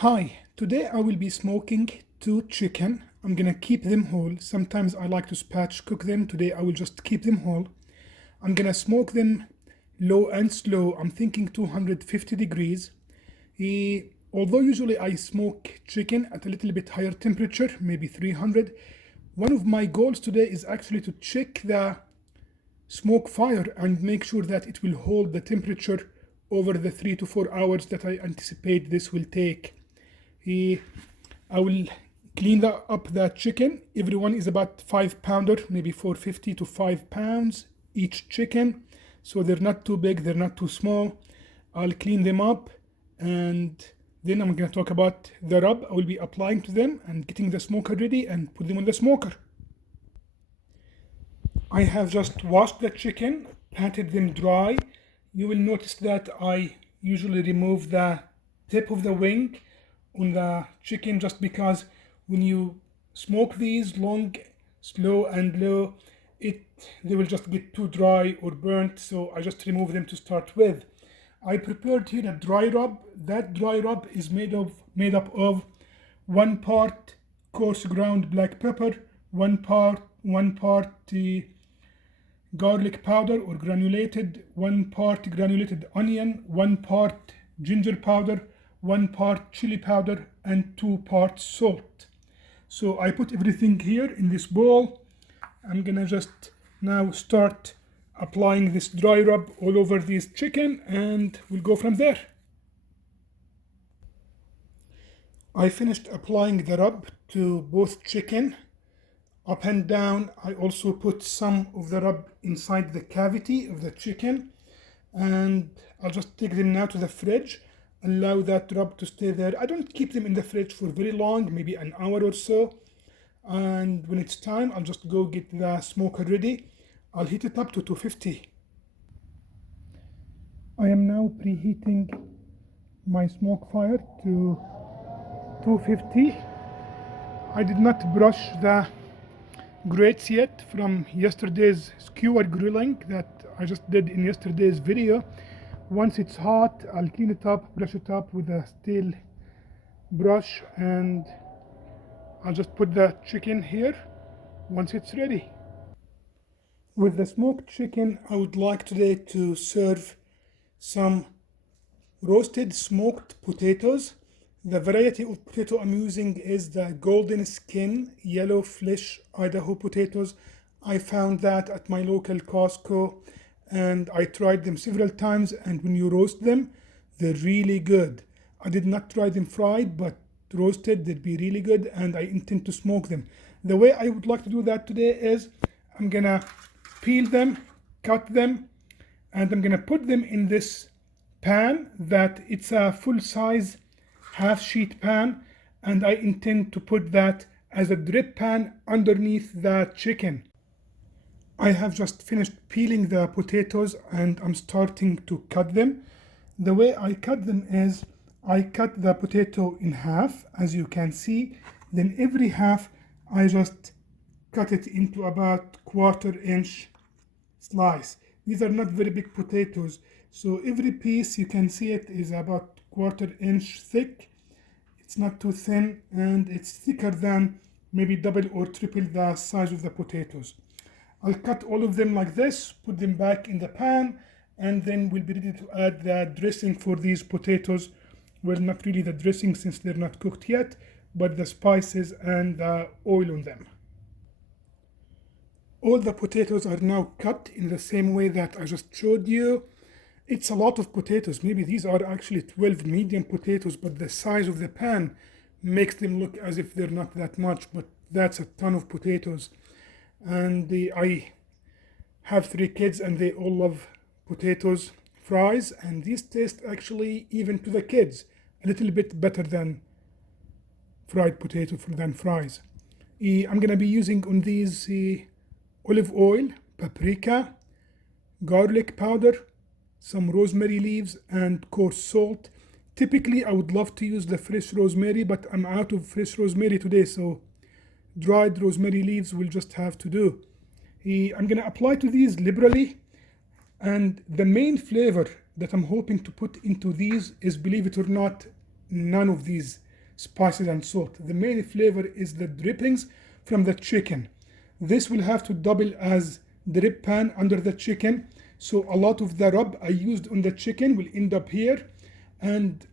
Hi, today I will be smoking two chicken. I'm gonna keep them whole. Sometimes I like to spatch cook them. Today I will just keep them whole. I'm gonna smoke them low and slow. I'm thinking 250 degrees. Although usually I smoke chicken at a little bit higher temperature, maybe 300. One of my goals today is actually to check the smoke fire and make sure that it will hold the temperature over the 3 to 4 hours that I anticipate this will take. I will clean up the chicken. Every one is about 5 pounder, maybe 450 to 5 pounds each chicken. So they're not too big, they're not too small. I'll clean them up and then I'm going to talk about the rub I will be applying to them and getting the smoker ready and put them on the smoker. I have just washed the chicken, patted them dry. You will notice that I usually remove the tip of the wing on the chicken just because when you smoke these long, slow and low, they will just get too dry or burnt, so I just remove them to start with. I prepared here a dry rub. That dry rub is made up of 1 part coarse ground black pepper, 1 part garlic powder or granulated, 1 part granulated onion, 1 part ginger powder, 1 part chili powder, and 2 parts salt. So I put everything here in this bowl. I'm gonna just now start applying this dry rub all over this chicken and we'll go from there. I finished applying the rub to both chicken up and down. I also put some of the rub inside the cavity of the chicken and I'll just take them now to the fridge, allow that rub to stay there. I don't keep them in the fridge for very long, maybe an hour or so, and when it's time I'll just go get the smoker ready. I'll heat it up to 250. I am now preheating my smoke fire to 250. I did not brush the grates yet from yesterday's skewer grilling that I just did in yesterday's video. Once it's hot, I'll clean it up, brush it up with a steel brush, and I'll just put the chicken here once it's ready. With the smoked chicken, I would like today to serve some roasted smoked potatoes. The variety of potato I'm using is the golden skin, yellow flesh Idaho potatoes. I found that at my local Costco and I tried them several times, and when you roast them, they're really good. I did not try them fried, but roasted, they'd be really good, and I intend to smoke them. The way I would like to do that today is I'm gonna peel them, cut them, and I'm gonna put them in this pan that it's a full-size half sheet pan, and I intend to put that as a drip pan underneath the chicken. I have just finished peeling the potatoes and I'm starting to cut them. The way I cut them is I cut the potato in half, as you can see, then every half I just cut it into about 1/4 inch slice. These are not very big potatoes, so every piece, you can see it, is about 1/4 inch thick. It's not too thin, and it's thicker than maybe double or triple the size of the potatoes. I'll cut all of them like this, put them back in the pan, and then we'll be ready to add the dressing for these potatoes. Well, not really the dressing since they're not cooked yet, but the spices and the oil on them. All the potatoes are now cut in the same way that I just showed you. It's a lot of potatoes. Maybe these are actually 12 medium potatoes, but the size of the pan makes them look as if they're not that much, but that's a ton of potatoes. And I have 3 kids and they all love potatoes fries, and these taste actually, even to the kids, a little bit better than fried potato than fries. I'm gonna be using on these olive oil, paprika, garlic powder, some rosemary leaves, and coarse salt. Typically I would love to use the fresh rosemary, but I'm out of fresh rosemary today, so dried rosemary leaves will just have to do. I'm gonna apply to these liberally, and the main flavor that I'm hoping to put into these is, believe it or not, none of these spices and salt. The main flavor is the drippings from the chicken. This will have to double as drip pan under the chicken, so a lot of the rub I used on the chicken will end up here. And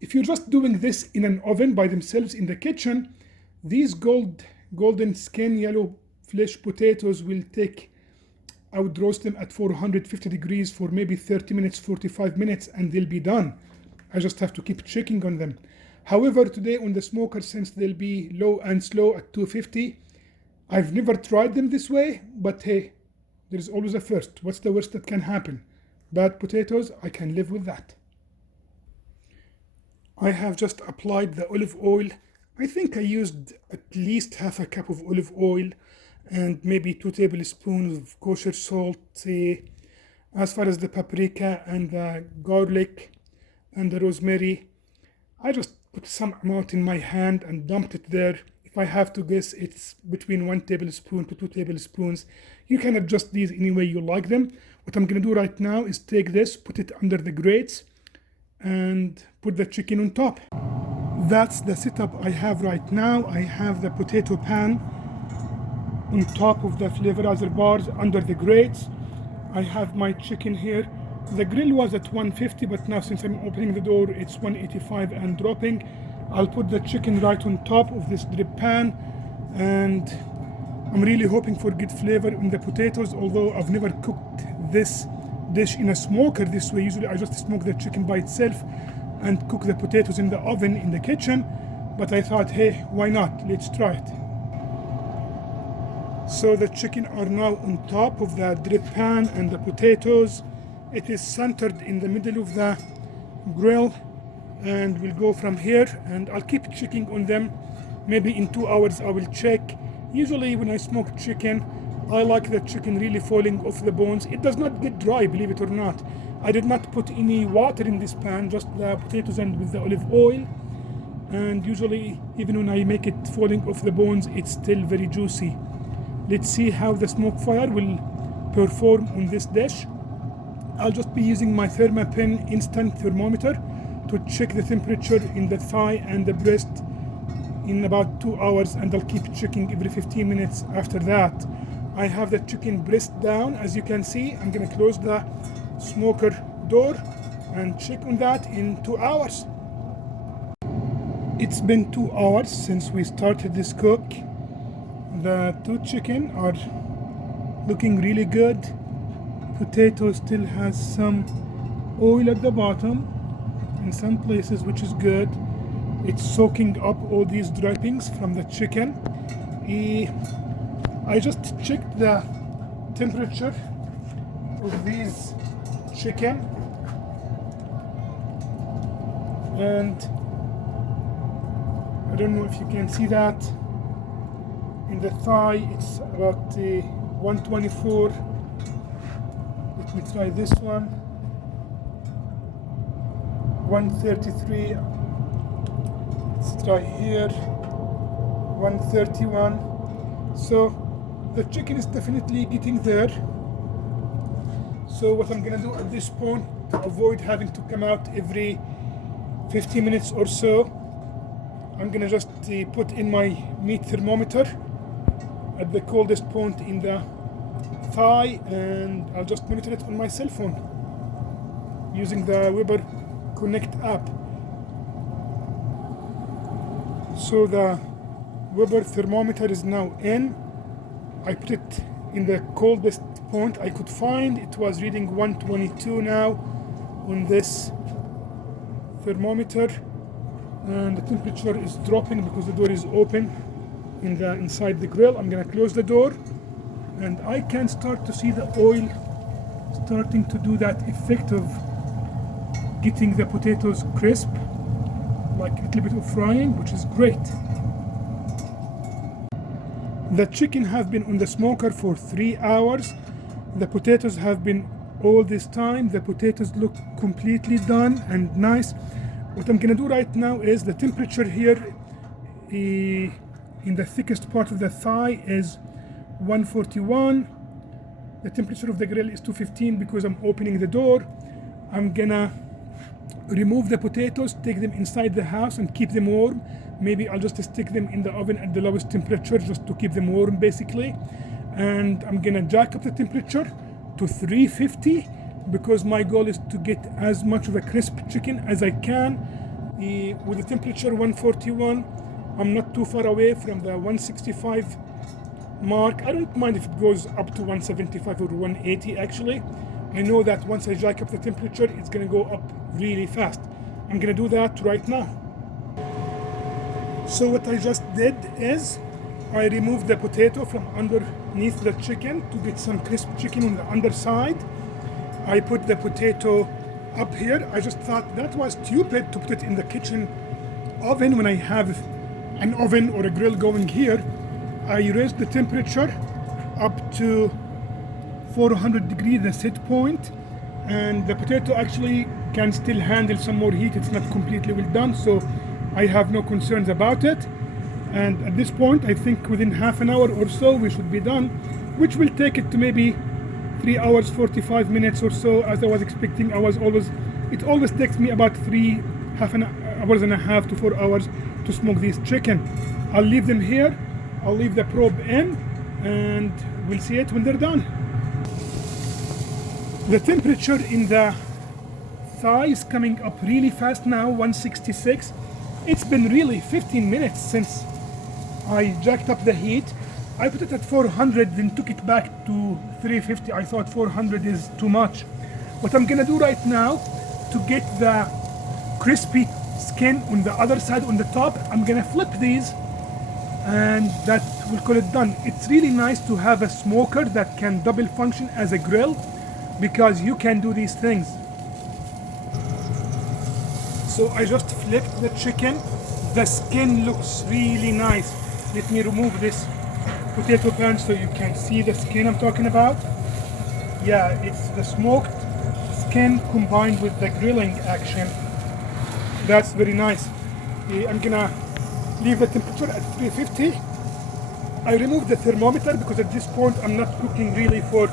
if you're just doing this in an oven by themselves in the kitchen, these golden skin yellow flesh potatoes will take, I would roast them at 450 degrees for maybe 30 minutes, 45 minutes, and they'll be done. I just have to keep checking on them. However, today on the smoker, since they'll be low and slow at 250, I've never tried them this way, but hey, there's always a first. What's the worst that can happen? Bad potatoes, I can live with that. I have just applied the olive oil. I think I used at least half a cup of olive oil and maybe 2 tablespoons of kosher salt. As far as the paprika and the garlic and the rosemary, I just put some amount in my hand and dumped it there. If I have to guess, it's between 1 tablespoon to 2 tablespoons. You can adjust these any way you like them. What I'm going to do right now is take this, put it under the grates, and put the chicken on top. That's the setup I have right now. I have the potato pan on top of the flavorizer bars under the grates. I have my chicken here. The grill was at 150, but now since I'm opening the door, it's 185 and dropping. I'll put the chicken right on top of this drip pan, and I'm really hoping for good flavor in the potatoes, although I've never cooked this dish in a smoker this way. Usually I just smoke the chicken by itself and cook the potatoes in the oven in the kitchen, but I thought, hey, why not? Let's try it. So the chicken are now on top of the drip pan and the potatoes. It is centered in the middle of the grill, and we'll go from here, and I'll keep checking on them. Maybe in 2 hours I will check. Usually when I smoke chicken, I like the chicken really falling off the bones. It does not get dry, believe it or not. I did not put any water in this pan, just the potatoes and with the olive oil. And usually, even when I make it falling off the bones, it's still very juicy. Let's see how the SmokeFire will perform on this dish. I'll just be using my Thermapin instant thermometer to check the temperature in the thigh and the breast in about 2 hours, and I'll keep checking every 15 minutes after that. I have the chicken breast down, as you can see. I'm gonna close the smoker door and check on that in 2 hours. It's been 2 hours since we started this cook. The 2 chicken are looking really good. Potato still has some oil at the bottom in some places, which is good. It's soaking up all these drippings from the chicken. I just checked the temperature of these chicken, and I don't know if you can see that. In the thigh, it's about 124. Let me try this one. 133. Let's try here. 131. So the chicken is definitely getting there. So what I'm gonna do at this point, to avoid having to come out every 50 minutes or so, I'm gonna just put in my meat thermometer at the coldest point in the thigh, and I'll just monitor it on my cell phone using the Weber Connect app. So the Weber thermometer is now in. I put it in the coldest point I could find. It was reading 122 now on this thermometer, and the temperature is dropping because the door is open inside the grill. I'm gonna close the door, and I can start to see the oil starting to do that effect of getting the potatoes crisp, like a little bit of frying, which is great. The chicken have been on the smoker for 3 hours. The potatoes have been all this time. The potatoes look completely done and nice. What I'm gonna do right now is the temperature here in the thickest part of the thigh is 141. The temperature of the grill is 215 because I'm opening the door. I'm gonna remove the potatoes, take them inside the house and keep them warm. maybe I'll just stick them in the oven at the lowest temperature just to keep them warm basically. And I'm gonna jack up the temperature to 350 because my goal is to get as much of a crisp chicken as I can. With the temperature 141, I'm not too far away from the 165 mark. I don't mind if it goes up to 175 or 180 actually. I know that once I jack up the temperature, it's gonna go up really fast. I'm gonna do that right now. So what I just did is I removed the potato from underneath the chicken to get some crisp chicken on the underside. I put the potato up here. I just thought that was stupid to put it in the kitchen oven when I have an oven or a grill going here. I raised the temperature up to 400 degrees, the set point, and the potato actually can still handle some more heat. It's not completely well done, so I have no concerns about it. And at this point, I think within half an hour or so we should be done, which will take it to maybe 3 hours 45 minutes or so, as I was expecting. It always takes me about half an hours and a half to 4 hours to smoke these chicken. I'll leave them here. I'll leave the probe in, and we'll see it when they're done. The temperature in the thigh is coming up really fast now, 166. It's been really 15 minutes since I jacked up the heat. I put it at 400, then took it back to 350. I thought 400 is too much. What I'm gonna do right now to get the crispy skin on the other side, on the top, I'm gonna flip these, and that will call it done. It's really nice to have a smoker that can double function as a grill, because you can do these things. So I just flipped the chicken. The skin looks really nice. Let me remove this potato pan so you can see the skin I'm talking about. Yeah, it's the smoked skin combined with the grilling action. That's very nice. I'm gonna leave the temperature at 350. I removed the thermometer because at this point I'm not cooking really for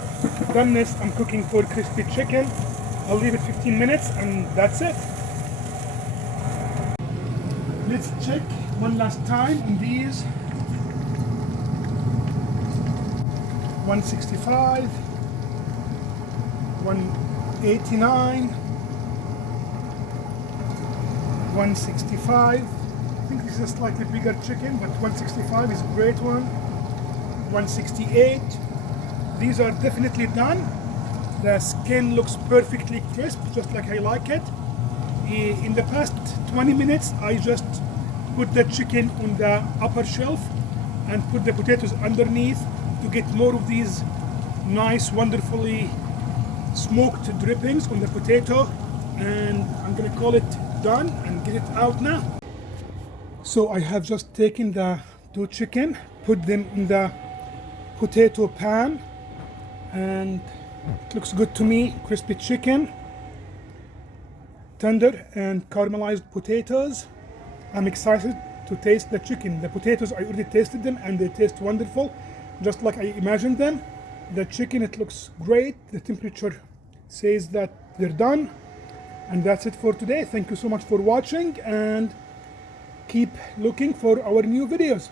doneness, I'm cooking for crispy chicken. I'll leave it 15 minutes and that's it. Let's check one last time on these. 165, 189, 165. I think this is a slightly bigger chicken, but 165 is a great one. 168. These are definitely done. The skin looks perfectly crisp, just like I like it. In the past 20 minutes, I just put the chicken on the upper shelf and put the potatoes underneath to get more of these nice, wonderfully smoked drippings on the potato. And I'm gonna call it done and get it out now. So I have just taken the two chicken, put them in the potato pan, and it looks good to me. Crispy chicken, tender and caramelized potatoes. I'm excited to taste the chicken. The potatoes, I already tasted them and they taste wonderful, just like I imagined them. The chicken, it looks great. The temperature says that they're done. And that's it for today. Thank you so much for watching, and keep looking for our new videos.